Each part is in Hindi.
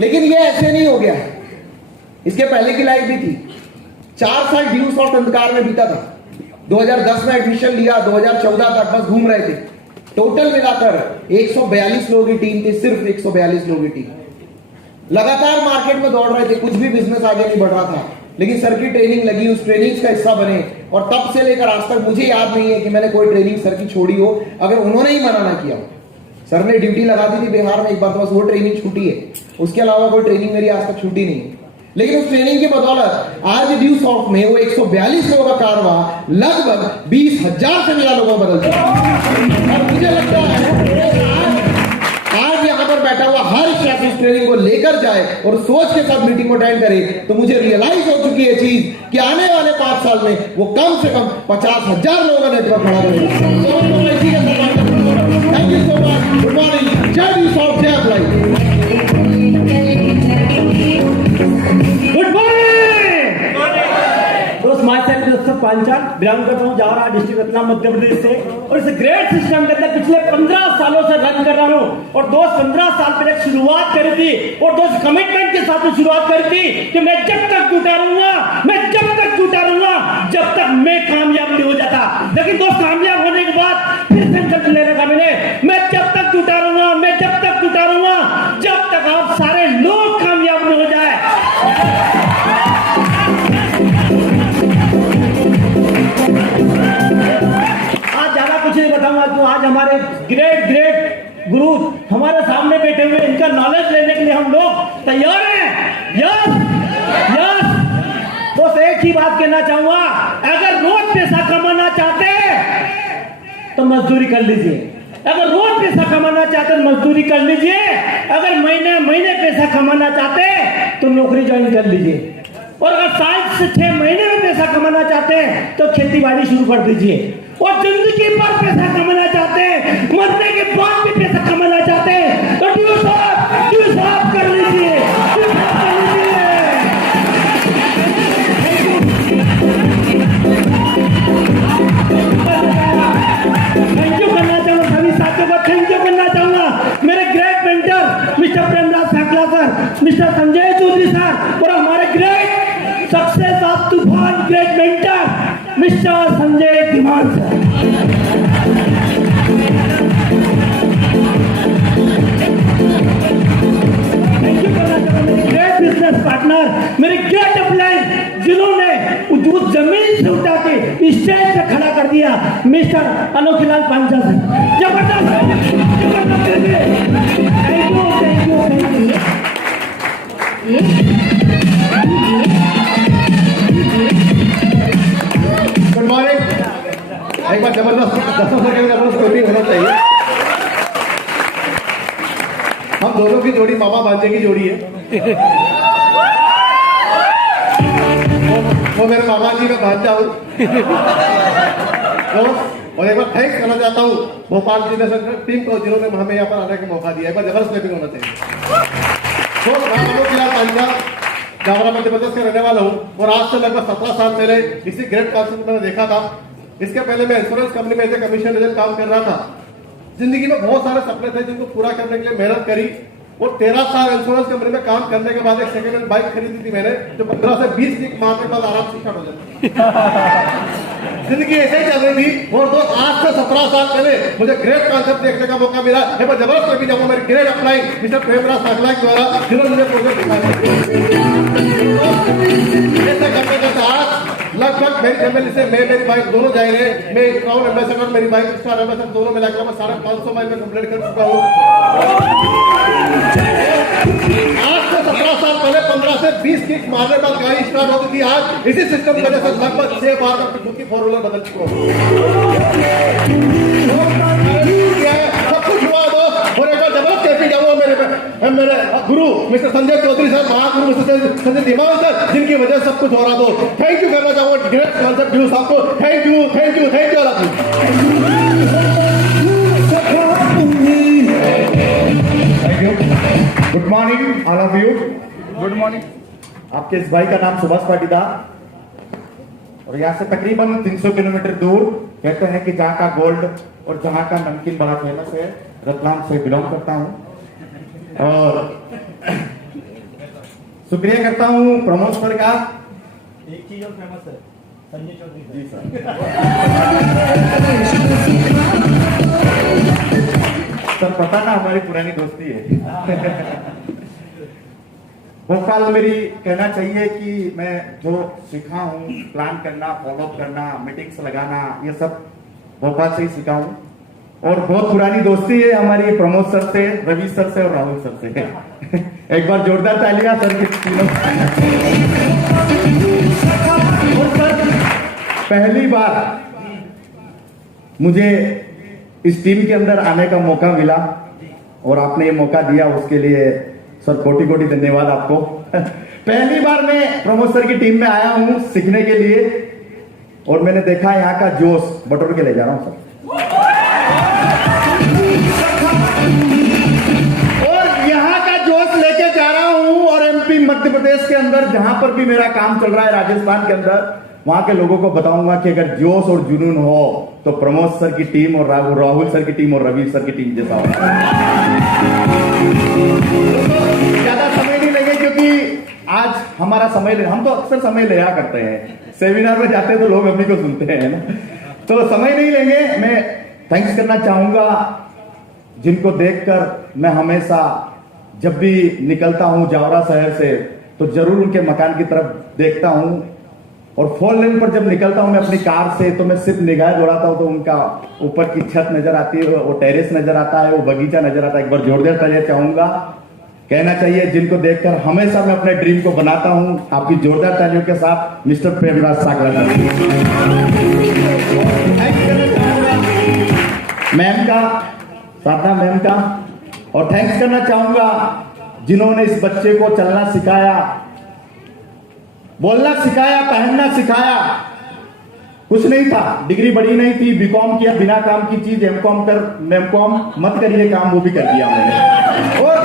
लेकिन ये ऐसे नहीं हो गया। इसके पहले की लाइफ भी थी। 4 साल ड्यू सॉफ्ट अंधकार में बीता था। 2010 में एडमिशन लिया, 2014 तक बस घूम रहे थे। टोटल मिलाकर 142 लोगों की टीम थी, सिर्फ 142 लोगों की टीम। लगातार मार्केट में दौड़ रहे थे, कुछ भी बिजनेस आगे नहीं बढ़ रहा था। लेकिन सर की ट्रेनिंग लगी, उस ट्रेनिंग का हिस्सा बने, और तब से लेकर आज तक मुझे याद नहीं है कि मैंने कोई ट्रेनिंग सर की छोड़ी हो अगर उन्होंने ही मना ना किया हो। सर ने ड्यूटी लगा दी थी बिहार में एक बार, बस वो ट्रेनिंग छूटी है, उसके अलावा कोई ट्रेनिंग मेरी आज तक छूटी नहीं है। लेकिन उस ट्रेनिंग की बदौलत आज ड्यू सॉफ्ट में वो 142 लोगों का कारवा लगभग 20,000 से ज्यादा लोगों को बदल चुका है। और मुझे लगता है आज यहां पर बैठा हुआ हर शख्स इस ट्रेनिंग को लेकर जाए और सोच के साथ मीटिंग को अटेंड करे, तो मुझे रियलाइज हो चुकी है चीज कि आने वाले 5 साल में वो कम से कम 50,000 लोगों का नेटवर्क खड़ा करेगा। Thank you so much. Good morning. जय ड्यू सॉफ्ट, जय अप्लाई। गुड मॉर्निंग दोस्त, my self Joseph Panchal, belong करता हूँ जावरा डिस्ट्रिक्ट रतलाम मध्य प्रदेश से, और इस ग्रेट सिस्टम के अंदर पिछले 15 सालों से रन कर रहा हूँ। और दोस्त 15 साल पहले शुरुआत करी थी, और दोस्त कमिटमेंट के साथ शुरुआत करी थी कि मैं जब तक जुटा रहूंगा, मैं जब तक जुटा रहूंगा जब तक मैं कामयाब नहीं हो जाता। लेकिन दोस्त कामयाब होने के बाद फिर संकल्प ले रखा मैंने, मैं जब तक जुटा रहूंगा, मैं जब तक जुटा रहूंगा जब तक आप सारे लोग कामयाब नहीं हो जाए। आज ज्यादा कुछ नहीं बताऊंगा, तो आज हमारे ग्रेट गुरु हमारे सामने बैठे हुए, इनका नॉलेज लेने के लिए हम लोग तैयार हैं। Yes yes. तो एक ही बात कहना चाहूंगा, अगर रोज पैसा कमाना चाहते हैं तो मजदूरी कर लीजिए। अगर रोज पैसा कमाना चाहते हैं मजदूरी कर लीजिए। अगर महीने महीने पैसा कमाना चाहते हैं तो नौकरी ज्वाइन कर लीजिए। और अगर 7 से 6 महीने में पैसा कमाना चाहते हैं तो खेती बाड़ी शुरू कर दीजिए। और जिंदगी भर पैसा कमाना चाहते हैं, मरने के बाद भी पैसा कमाना चाहते हैं तो ड्यू सॉफ्ट कर लीजिए। थैंक यू करना चाहूंगा, सभी साथियों को थैंक यू करना चाहूंगा। मेरे great mentor mister Premraj Sakla sir, mister Sanjay Chaudhary sir, और हमारे great success of Toofan great mentor mister Sanjay Dhiman sir. Thank you करना चाहूंगा मेरे ग्रेट बिजनेस पार्टनर, मेरे ग्रेट अपलाइन, जिन्होंने उस जमीन से उठा के स्टेज पे खड़ा कर दिया, मिस्टर अनोखीलाल पांचाल सर। जबरदस्त। Thank you thank you thank you. Good morning. एक बार जबरदस्त 10 सेकंड जबरदस्त कोई होना चाहिए। हम दोनों की जोड़ी मामा भांजे की जोड़ी है। वो मेरे मामा जी का भांजा हूँ। और एक बार थैंक्स करना चाहता हूँ भोपाल जिला टीम को, जिन्होंने हमें यहाँ पर आने का मौका दिया। एक बार जबरदस्त क्लैपिंग होना चाहिए। जावरा मध्य प्रदेश का रहने वाला हूँ, और आज से लगभग 17 साल पहले इसी ग्रेट काउंसिल में देखा था। इसके पहले मैं इंश्योरेंस कंपनी में एज ए कमीशन एजेंट काम कर रहा था। जिंदगी में बहुत सारे सपने थे जिनको पूरा करने के लिए मेहनत करी, और 13 साल इंश्योरेंस कंपनी में काम करने के बाद एक सेकंड हैंड बाइक खरीदी थी मैंने, जो 15 से 20 किक मारने के बाद आराम से स्टार्ट हो जाती। जिंदगी ऐसे ही चल रही थी। और दोस्त आज से 17 साल पहले मुझे ग्रेट कॉन्सेप्ट देखने का मौका मिला। एक बार जबरदस्त जाऊंगा मेरे great upline mister Premraj Sakla के द्वारा, जिन्होंने मुझे प्रोजेक्ट दिखाया। ऐसे करने के साथ लगभग मेरी फैमिली से मैं मेरी बाइक दोनों जाएंगे। मैं क्राउन एम्बेसडर, मेरी बाइक स्टार एम्बेसडर, दोनों मिलाकर मैं 550 माइल में कंप्लीट कर चुका हूँ। आज से 17 साल पहले 15 से 20 किक मारने के बाद गाड़ी स्टार्ट होती थी। आज इसी सिस्टम की वजह से लगभग 6 बार का खुद की 4 व्हीलर बदल चुका हूँ। सब कुछ हुआ दोस्त। और एक बार जबरदस्त कैफी जाऊंगा मेरे गुरु mister Sanjay Chaudhary sir, Mahaguru mister Sanjay Dhiman sir, जिनकी वजह से सब कुछ हो रहा। दोस्त थैंक यू करना चाहूंगा ग्रेट कॉन्सेप्ट ड्यू साहब को। Thank you thank you thank you. Good morning all of you. Good morning. आपके इस भाई का नाम सुभाष पाटीदार, और यहाँ से तकरीबन 300 किलोमीटर दूर कहते हैं कि जहाँ का गोल्ड और जहाँ का नमकीन बड़ा फेमस है, रतलाम से बिलोंग करता हूँ। और शुक्रिया करता हूँ प्रमोद सर का। एक चीज और फेमस है, संजय चौधरी जी सर। सर पता ना हमारी पुरानी दोस्ती है। भोपाल मेरी कहना चाहिए कि मैं जो सीखा हूँ, प्लान करना, फॉलो करना, मीटिंग्स लगाना, ये सब भोपाल से ही सीखा हूँ। और बहुत पुरानी दोस्ती है हमारी प्रमोद सर से, रवि सर से और राहुल सर से। एक बार जोरदार तालियां सर की तीनों। और सर पहली बार मुझे इस टीम के अंदर आने का मौका मिला और आपने ये मौका दिया, उसके लिए सर कोटि कोटि धन्यवाद आपको। पहली बार मैं प्रमोद सर की टीम में आया हूं सीखने के लिए और मैंने देखा यहाँ का जोश बटोर के ले जा रहा हूं सर। और यहाँ का जोश लेके जा रहा हूं और एमपी मध्य प्रदेश के अंदर जहां पर भी मेरा काम चल रहा है, राजस्थान के अंदर, वहां के लोगों को बताऊंगा कि अगर जोश और जुनून हो तो प्रमोद सर की टीम और राहुल सर की टीम और रवि सर की टीम जैसा हो। ज्यादा समय नहीं लगे क्योंकि आज हमारा समय हम तो अक्सर समय लिया करते हैं, सेमिनार में जाते हैं तो लोग अपनी को सुनते हैं ना, तो समय नहीं लेंगे। मैं थैंक्स करना चाहूंगा जिनको देखकर मैं हमेशा जब भी निकलता हूं जावरा शहर से तो जरूर उनके मकान की तरफ देखता हूं और 4 लेन पर जब निकलता हूं मैं अपनी कार से तो मैं सिर्फ निगाह दौड़ाता हूं तो उनका ऊपर की छत नजर आती है, वो टेरेस नजर आता है, वो बगीचा नजर आता है। एक बार जोरदार तालियां चाहूंगा, कहना चाहिए जिनको देखकर हमेशा मैं अपने ड्रीम को बनाता हूं। आपकी जोरदार तालियों के साथ मिस्टर प्रेमराज सागला मैम का, साधना मैम का, और थैंक्स करना चाहूंगा जिन्होंने इस बच्चे को चलना सिखाया, बोलना सिखाया, पहनना सिखाया। कुछ नहीं था, डिग्री बड़ी नहीं थी, बीकॉम किया बिना काम की चीज, एमकॉम मत करिए काम, वो भी कर दिया मैंने। और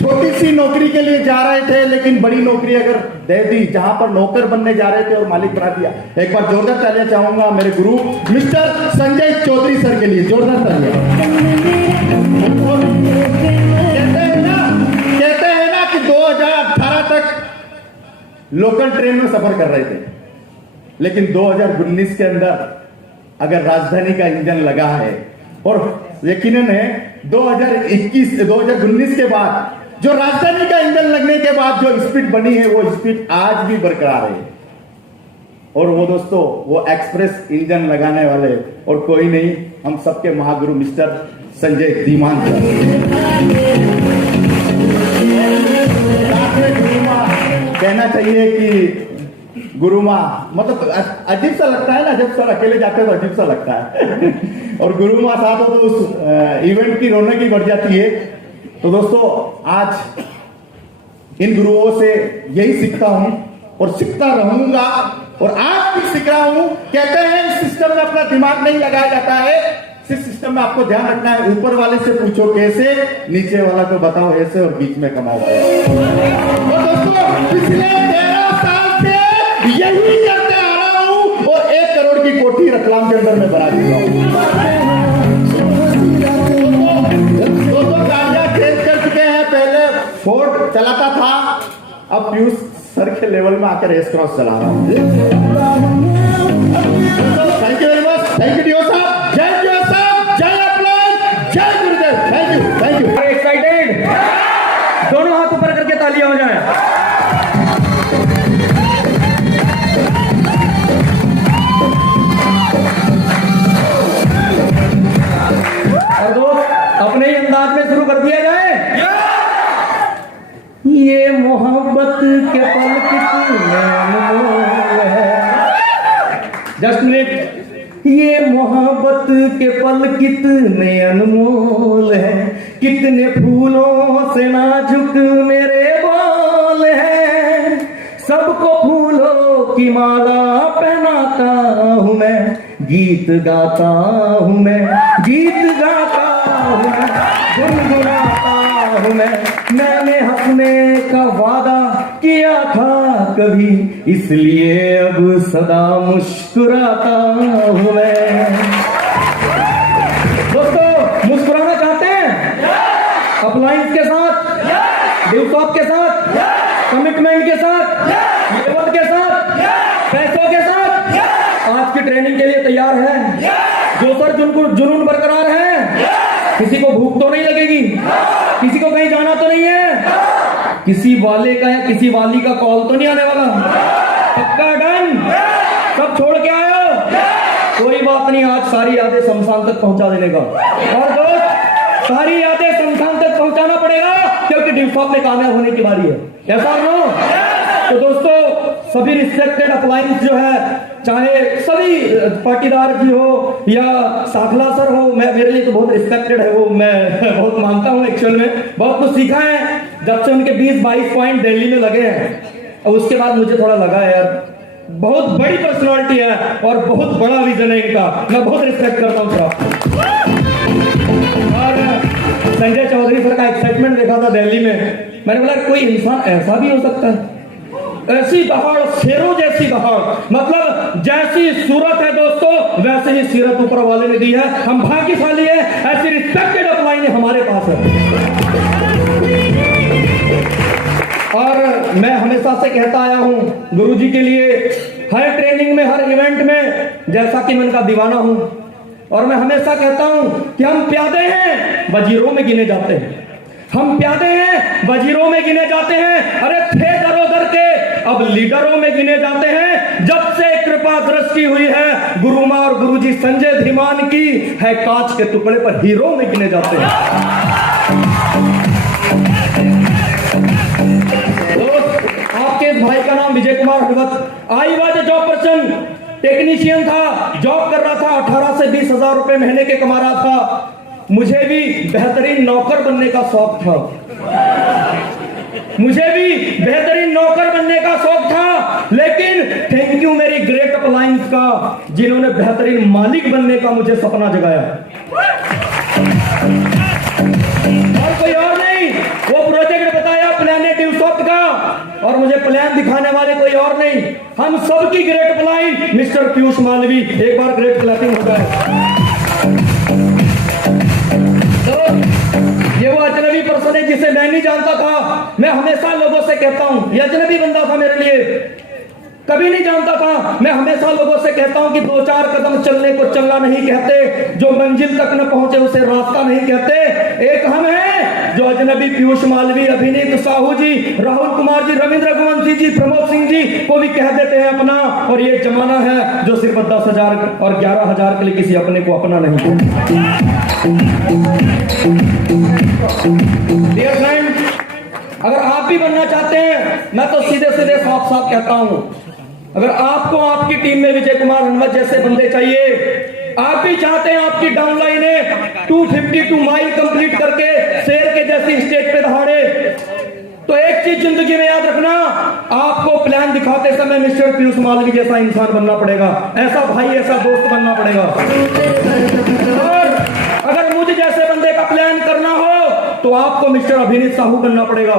छोटी सी नौकरी के लिए जा रहे थे लेकिन बड़ी नौकरी अगर दे दी, जहां पर नौकर बनने जा रहे थे और मालिक बना दिया। एक बार जोरदार तालियां चाहूंगा मेरे गुरु मिस्टर संजय चौधरी सर के लिए, जोरदार तालियां। कहते हैं ना कि 2018 तक लोकल ट्रेन में सफर कर रहे थे, लेकिन 2019 के अंदर अगर राजधानी का इंजन लगा है और यकीनन है 2019 के बाद जो राजधानी का इंजन लगने के बाद जो स्पीड बनी है वो स्पीड आज भी बरकरार है। और वो दोस्तों वो एक्सप्रेस इंजन लगाने वाले और कोई नहीं, हम सबके महागुरु मिस्टर संजय धीमान सर। कहना चाहिए कि गुरु माँ, मतलब अजीब सा लगता है ना जब सर अकेले जाते हैं तो अजीब सा लगता है और गुरु माँ साथ हो तो उस इवेंट की रौनक ही बढ़ जाती है। तो दोस्तों आज इन गुरुओं से यही सीखता हूं और सीखता रहूंगा और आज भी सीख रहा हूं। कहते हैं इस सिस्टम में अपना दिमाग नहीं लगाया जाता है, इस सिस्टम में आपको ध्यान रखना है, ऊपर वाले से पूछो कैसे, नीचे वाला को बताओ ऐसे और बीच में कमाओ। और दोस्तों पिछले 13 साल से यही करते आ रहा हूं और 1 करोड़ की कोठी रतलाम के अंदर में बना चुका हूं। दोस्तों गांजा चेंज कर चुके हैं, पहले फोर्ड चलाता था, अब पीयूष सर के लेवल में आकर एस क्रॉस चला रहा हूं। Thank you very much, thank you Deo साहब, जय डियो साहब, जय अपलाइन, जय गुरुदेव, thank you, thank you. Excited, दोनों हाथ ऊपर करके तालियां हो जाए। और दोस्त अपने ही अंदाज में शुरू कर दिया जाए। ये मोहब्बत के पल कितने अनमोल है, जस्ट मिनट। ये मोहब्बत के पल कितने अनमोल है, कितने फूलों से नाजुक मेरे बोल है, सबको फूलों की माला पहनाता हूँ मैं, गीत गाता हूँ मैं, गीत गाता हूँ मैं, गुनगुनाता हूँ मैंने हंसने का वादा किया था कभी, इसलिए अब सदा मुस्कुराता हूँ मैं। दोस्तों मुस्कुराना चाहते हैं अपलाइंस के साथ, डिवटॉप के साथ, कमिटमेंट के साथ, लेबर के साथ, पैसों के साथ आज की ट्रेनिंग के लिए तैयार है। जो सर जुनून बरकरार है, किसी को भूख तो नहीं लगेगी, किसी को कहीं जाना तो नहीं है, किसी वाले का या किसी वाली का कॉल तो नहीं आने वाला, पक्का डन, सब छोड़ के आयो। कोई बात नहीं, आज सारी यादें शमशान तक पहुंचा देने का। और दोस्त, सारी यादें शमशान तक पहुंचाना पड़ेगा क्योंकि ड्यूसॉप में कामयाब होने की बारी है। ऐसा नो? तो दोस्तों, सभी रिस्पेक्टेड अपलायंस जो है, चाहे सभी पाटीदार जी हो या साखला सर हो, मैं मेरे लिए तो बहुत रिस्पेक्टेड है वो, मैं बहुत मानता हूँ। एक्चुअल में बहुत कुछ सीखा है जब से उनके 20-22 पॉइंट दिल्ली में लगे हैं। और उसके बाद मुझे थोड़ा लगा यार बहुत बड़ी पर्सनालिटी है और बहुत बड़ा विजन है इनका, मैं बहुत रिस्पेक्ट करता हूँ सर। और संजय चौधरी सर का एक्साइटमेंट देखा था दिल्ली में, मैंने बोला कोई इंसान ऐसा भी हो सकता है, ऐसी दहाड़, शेरों जैसी दहाड़, मतलब जैसी सूरत है दोस्तों वैसे ही सीरत ऊपर वाले ने दी है। हम भाग्यशाली है, ऐसी रिस्पेक्टेड अपलाइन हमारे पास है। और मैं हमेशा से कहता आया हूं, गुरुजी के लिए हर ट्रेनिंग में, हर इवेंट में, जैसा कि मैं उनका दीवाना हूं, और मैं हमेशा कहता हूं कि हम प्यादे हैं, वजीरों में गिने जाते हैं। हम प्यादे हैं, वजीरों में गिने जाते हैं, अरे थे दरोदर के, अब लीडरों में गिने जाते हैं। जब से कृपा दृष्टि हुई है गुरुमा और गुरुजी संजय धीमान की, है कांच के टुकड़े पर हीरो में गिने जाते हैं। आपके इस भाई का नाम विजय कुमार हरवत, I was a job person, technician था, जॉब कर रहा था, 18 से 20 हजार रुपए महीने के कमा रहा था। मुझे भी बेहतरीन नौकर बनने का शौक था, मुझे भी बेहतरीन नौकर बनने का शौक था, लेकिन थैंक यू मेरी ग्रेट अपलायंस का, जिन्होंने बेहतरीन मालिक बनने का मुझे सपना जगाया। और कोई और नहीं, वो प्रोजेक्ट बताया प्लानेट ड्यूसॉफ्ट का, और मुझे प्लान दिखाने वाले कोई और नहीं, हम सबकी great upline mister Piyush Malvi. एक बार ग्रेट क्लैपिंग हो जाए। ये वो अजनबी पर्सन है जिसे मैं नहीं जानता था। मैं हमेशा लोगों से कहता हूं, ये अजनबी बंदा था मेरे लिए, कभी नहीं जानता था। मैं हमेशा लोगों से कहता हूं कि 2-4 कदम चलने को चलना नहीं कहते, जो मंजिल तक न पहुंचे उसे रास्ता नहीं कहते। एक हम हैं जो अजनबी पीयूष मालवी, अभिनीत साहू जी, राहुल कुमार जी, रविंद्र रघुवंशी जी, प्रमोद सिंह जी को भी कह देते हैं अपना। और ये जमाना है जो सिर्फ 10,000 और 11,000 के लिए किसी अपने को अपना नहीं कहता। डियर फ्रेंड, अगर आप भी बनना चाहते हैं, मैं तो सीधे सीधे साफ साफ कहता हूं, अगर आपको आपकी टीम में विजय कुमार हनुमत जैसे बंदे चाहिए, आप भी चाहते हैं आपकी डाउनलाइन 252 माइल कंप्लीट करके शेर के जैसी स्टेज पे दहाड़े, तो एक चीज जिंदगी में याद रखना, आपको प्लान दिखाते समय मिस्टर पीयूष मालवी जैसा इंसान बनना पड़ेगा, ऐसा भाई, ऐसा दोस्त बनना पड़ेगा। और अगर मुझे जैसे बंदे का प्लान करना हो तो आपको मिस्टर अभिनीत साहू बनना पड़ेगा।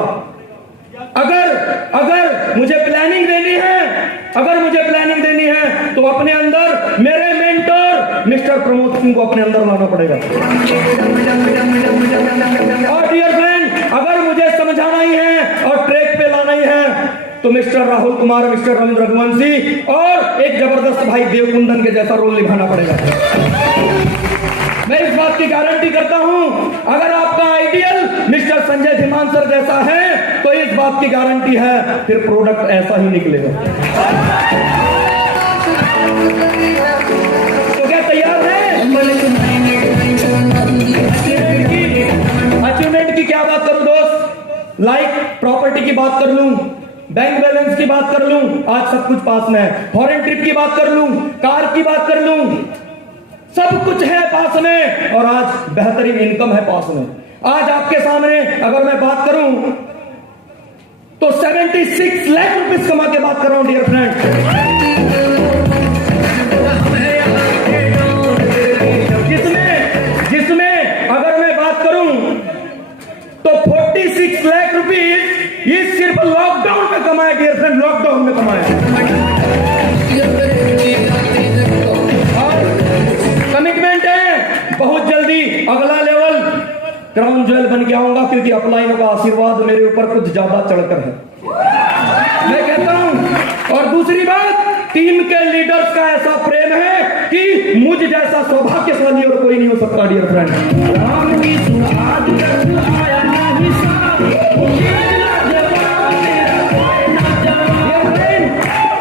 अगर मुझे प्लानिंग देनी है, तो अपने अंदर मेरे मेंटर मिस्टर प्रमोद सिंह को अपने अंदर लाना पड़ेगा। और डियर फ्रेंड, अगर मुझे समझाना ही है और ट्रैक पे लाना ही है तो मिस्टर राहुल कुमार, मिस्टर रविंद्र रघुवंशी और एक जबरदस्त भाई देवकुंदन के जैसा रोल निभाना पड़ेगा। मैं इस बात की गारंटी करता हूं, अगर आपका ideal mister Sanjay Dhiman sir जैसा है तो इस बात की गारंटी है फिर प्रोडक्ट ऐसा ही निकलेगा। तो क्या तैयार है? अचीवमेंट की क्या बात करूं दोस्त, लाइक प्रॉपर्टी की बात कर लूं, बैंक बैलेंस की बात कर लूं, आज सब कुछ पास में है, फॉरेन ट्रिप की बात कर लूं, कार की बात कर लूं, सब कुछ है पास में, और आज बेहतरीन इनकम है पास में। आज आपके सामने अगर मैं बात करूं तो 76 लाख रुपए कमा के बात कर रहा हूं डियर फ्रेंड। जिसमें अगर मैं बात करूं तो 46 लाख रुपीज ये सिर्फ लॉकडाउन में कमाए डियर फ्रेंड, लॉकडाउन में कमाए। कमिटमेंट है, बहुत जल्दी अगला लेवल क्राउन ज्वेल बन के आऊंगा, क्योंकि अपलाइनों का आशीर्वाद मेरे ऊपर कुछ ज्यादा चढ़कर है। मैं कहता हूं। और दूसरी बात, टीम के लीडर्स का ऐसा प्रेम है कि मुझ जैसा सौभाग्यशाली और कोई नहीं हो सकता डियर फ्रेंड। राम की सुहाग जब आया नहीं साथ,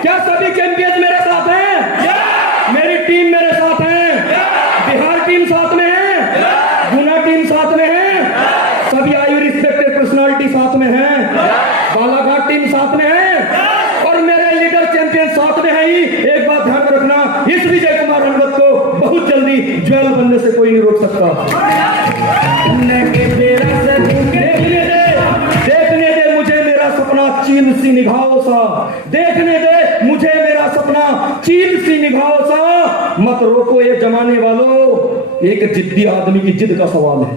क्या सभी चैंपियंस मेरे साथ हैं? मेरी टीम मेरे साथ है, बिहार टीम साथ में है, गुना टीम साथ में है, सभी आई रिस्पेक्टेड पर्सनालिटी साथ में है, बालाघाट टीम साथ में है और मेरे लीडर चैंपियन साथ में है ही। एक बात ध्यान रखना, इस विजय कुमार हनवत को बहुत जल्दी ज्वेल बनने से कोई नहीं रोक सकता। देखने दे मुझे मेरा सपना चील सी निगाहों सा, देखने दे मुझे मेरा सपना चील सी निगाहों सा। मत रोको ये जमाने वालों, एक जिद्दी आदमी की जिद का सवाल है।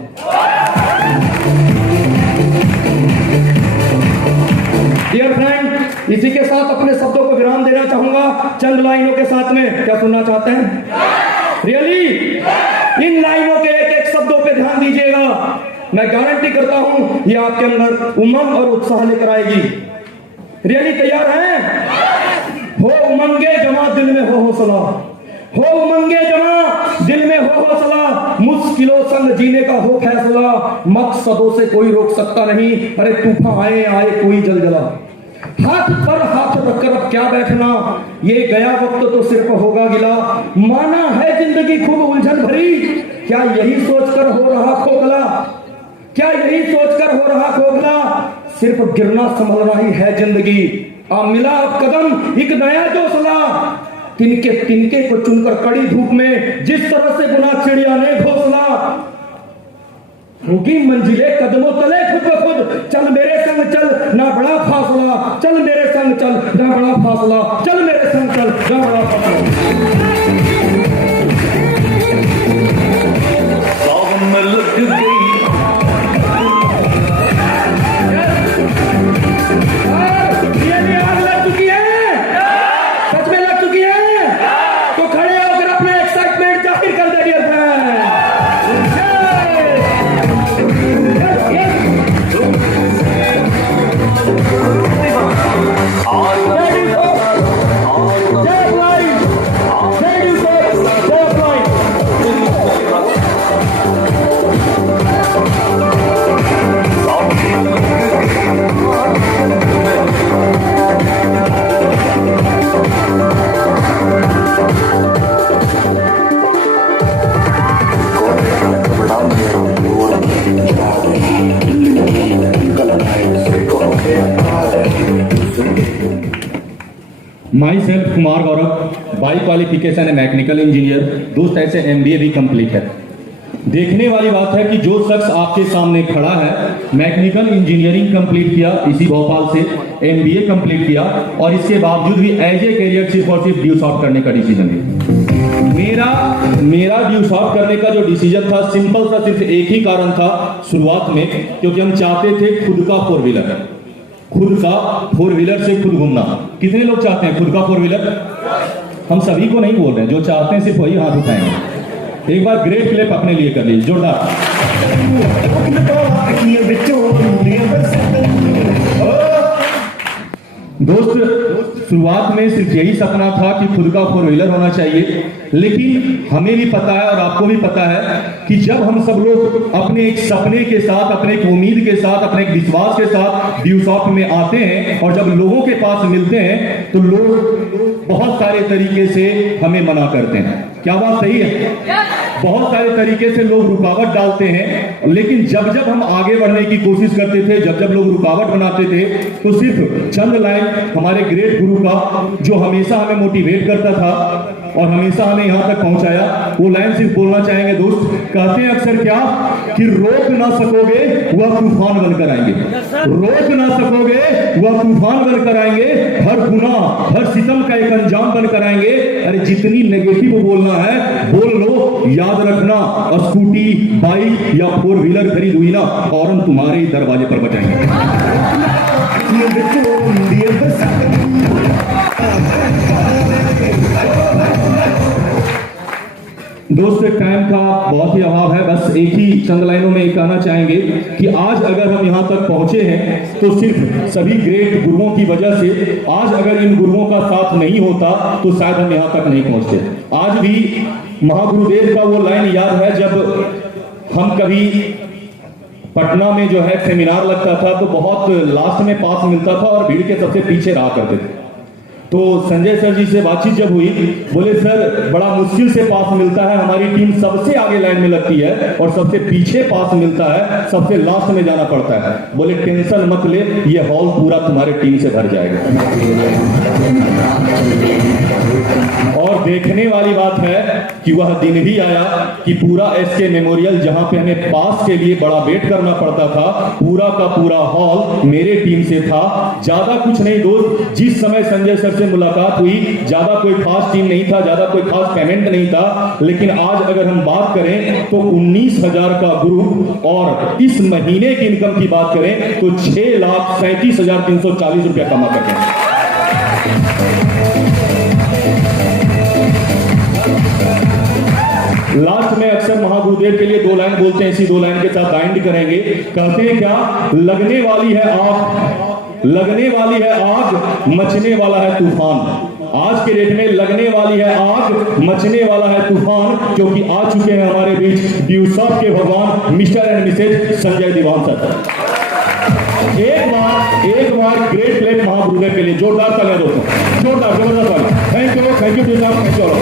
डियर फ्रेंड, इसी के साथ अपने शब्दों को विराम देना चाहूंगा चंद लाइनों के साथ में। क्या सुनना चाहते हैं? रियली इन लाइनों के एक एक शब्दों पे ध्यान दीजिएगा। मैं गारंटी करता हूं ये आपके अंदर उमंग और उत्साह लेकर आएगी। रियली तैयार हैं? हो उमंगे जमा दिल में हो हौसला, हो उमंगे जमा दिल में हो हौसला, मुश्किलों संग जीने का हो फैसला, मकसदों से कोई रोक सकता नहीं, अरे तूफान आए आए कोई जलजला। हाथ पर हाथ रखकर अब क्या बैठना, ये गया वक्त तो सिर्फ होगा गिला, माना है जिंदगी खूब उलझन भरी, क्या यही सोचकर हो रहा खोखला, क्या यही सोचकर हो रहा खोखला, सिर्फ गिरना संभलना ही है जिंदगी। अब मिला अब कदम एक नया जोशला, तिनके तिनके को चुनकर कड़ी धूप में जिस तरह से बुना चिड़िया ने घोंसला, होगी मंजिले कदमों तले खुद ब खुद, चल मेरे संग चल ना बड़ा फासला, चल मेरे संग चल ना बड़ा फासला, चल मेरे संग चल ना बड़ा फासला। सावन में लग गई ये आग लग चुकी है, सच में लग चुकी है, तो खड़े होकर अपना एक्साइटमेंट जाहिर कर दे dear friend. Myself Kumar Gaurav, by qualification है मैकेनिकल इंजीनियर, दोस्त ऐसे MBA भी कंप्लीट है। देखने वाली बात है कि जो शख्स आपके सामने खड़ा है मैकेनिकल इंजीनियरिंग कंप्लीट किया इसी भोपाल से, MBA कंप्लीट किया और इसके बावजूद भी एज ए करियर सिर्फ और सिर्फ ड्यू शॉर्ट करने का डिसीजन लिया। मेरा ड्यू शॉर्ट करने का जो डिसीजन था सिंपल था, सिर्फ एक ही कारण था शुरुआत में, क्योंकि हम चाहते थे खुद का 4 व्हीलर, खुद का 4 व्हीलर से खुद घूमना। कितने लोग चाहते हैं खुद का 4 व्हीलर? हम सभी को नहीं बोल रहे हैं, जो चाहते हैं सिर्फ वही हाथ उठाएंगे। एक बार ग्रेट क्लिप अपने लिए कर लीजिए जोरदार। दोस्त शुरुआत में सिर्फ यही सपना था कि खुद का 4 व्हीलर होना चाहिए, लेकिन हमें भी पता है और आपको भी पता है कि जब हम सब लोग अपने एक सपने के साथ, अपने एक उम्मीद के साथ, अपने एक विश्वास के साथ ड्यू शॉर्ट में आते हैं और जब लोगों के पास मिलते हैं तो लोग बहुत सारे तरीके से हमें मना करते हैं। क्या बात सही है? बहुत सारे तरीके से लोग रुकावट डालते हैं, लेकिन जब जब हम आगे बढ़ने की कोशिश करते थे, जब जब लोग रुकावट बनाते थे, तो सिर्फ चंद लाइन हमारे ग्रेट गुरु का जो हमेशा हमें मोटिवेट करता था और हमेशा हमें यहाँ तक पहुंचाया, वो लाइन सिर्फ बोलना चाहेंगे दोस्त। कहते हैं अक्सर क्या कि रोक ना सकोगे वह तूफान बनकर आएंगे, रोक ना सकोगे वह तूफान बनकर आएंगे, हर गुनाह हर सितम का एक अंजाम बनकर आएंगे। अरे जितनी नेगेटिव बोलना है बोल लो, याद रखना स्कूटी, बाइक या 4 व्हीलर खरीद हुई ना और हम तुम्हारे ही दरवाजे पर बचाएंगे। दोस्त टाइम का बहुत ही अभाव है, बस एक ही चंद लाइनों में एक कहना चाहेंगे कि आज अगर हम यहाँ तक पहुंचे हैं तो सिर्फ सभी ग्रेट गुरुओं की वजह से। आज अगर इन गुरुओं का साथ नहीं होता तो शायद हम यहाँ तक नहीं पहुंचते। आज भी महागुरुदेव का वो लाइन याद है, जब हम कभी पटना में जो है सेमिनार लगता था तो बहुत लास्ट में पास मिलता था और भीड़ के सबसे पीछे रहा करते थे। तो संजय सर जी से बातचीत जब हुई, बोले सर बड़ा मुश्किल से पास मिलता है, हमारी टीम सबसे आगे लाइन में लगती है और सबसे पीछे पास मिलता है, सबसे लास्ट में जाना पड़ता है। बोले टेंशन मत ले, ये हॉल पूरा तुम्हारे टीम से भर जाएगा। और देखने वाली बात है कि वह दिन भी आया कि पूरा एसके मेमोरियल, जहां पे हमें पास के लिए बड़ा वेट करना पड़ता था, पूरा का पूरा हॉल मेरे टीम से था। ज्यादा कुछ नहीं दोस्त, जिस समय संजय सर से मुलाकात हुई ज्यादा कोई खास टीम नहीं था, ज्यादा कोई खास पेमेंट नहीं था, लेकिन आज अगर हम बात करें तो 19,000 का ग्रुप और इस महीने की इनकम की बात करें तो 6,37,340 रुपया कमा करते हैं। लास्ट में अक्सर महागुरुदेव के लिए 2 लाइन बोलते हैं, इसी 2 लाइन के साथ बाइंड करेंगे। कहते हैं क्या, लगने वाली है आग, लगने वाली है आग, मचने वाला है तूफान। आज के डेट में लगने वाली है आग, मचने वाला है तूफान, क्योंकि आ चुके हैं हमारे बीच ड्यूसॉफ्ट के भगवान mister and missus Sanjay Diwan sir. एक बार ग्रेट प्लेट महागुरुदेव के लिए जोरदार तालियां दोस्तों, जोरदार जबरदस्त वाली। थैंक यू साहब, थैंक यू।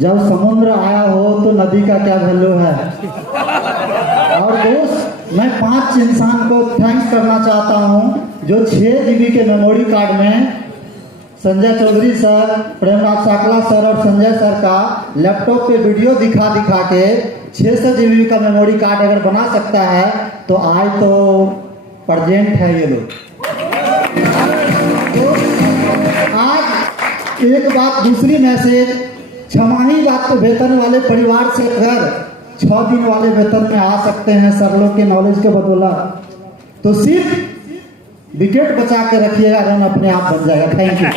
जब समुद्र आया हो तो नदी का क्या वैल्यू है। और दोस्त, मैं 5 इंसान को थैंक्स करना चाहता हूं जो 6 GB के मेमोरी कार्ड में संजय चौधरी सर, प्रेमराज साकला सर और संजय सर का लैपटॉप पे वीडियो दिखा के 600 GB का मेमोरी कार्ड अगर बना सकता है तो आज तो प्रेजेंट है ये लोग। तो आज एक बात, दूसरी मैसेज, छमाही बात तो वेतन वाले परिवार से अगर 6 दिन वाले वेतन में आ सकते हैं सर लोग के नॉलेज के बदौलत, तो सिर्फ विकेट बचा के रखिएगा, रन अपने आप बन जाएगा। Thank you.